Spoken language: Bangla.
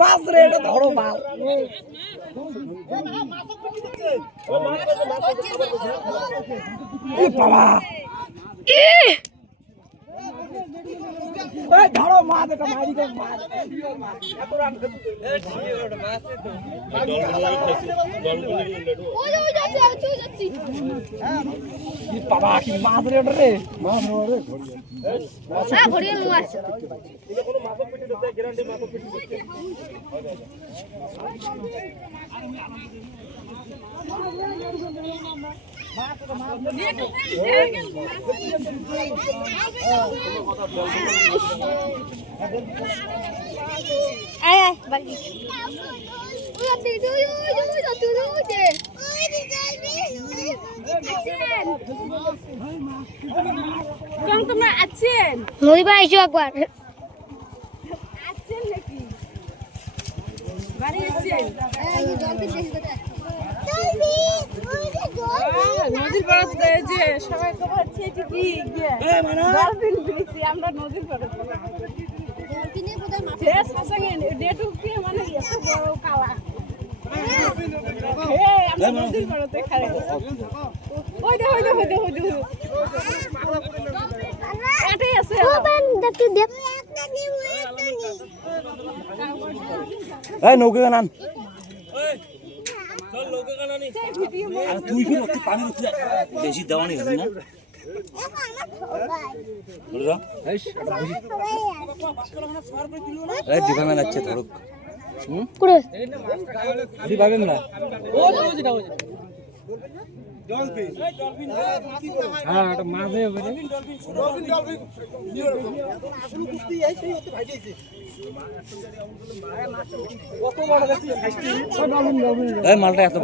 মাছ রে, এটা ধরো মাছ। বাবা ধরো মাছ, এটা মারি মাছ। বাবা কি মাছ রে, ওটা রে মাছ তোমরা আছেন নদী বা আইসো একবার আছেন নাকি বাড়ি আছেন নদীর পাড়ে যে সবাই খবর হচ্ছে ঠিকই ডলফিন দেখছি আমরা নদীর পাড়ে মানে এত বড় কালা আমরা নদীর পাড়ে খাই ওই দে এটাই আছে নৌকা গান তুই কি পানি বেশি দেওয়া নেই না দিভাবে যাচ্ছে ধরুক দিভাবে না হ্যাঁ এটা মাঝে মালটা এত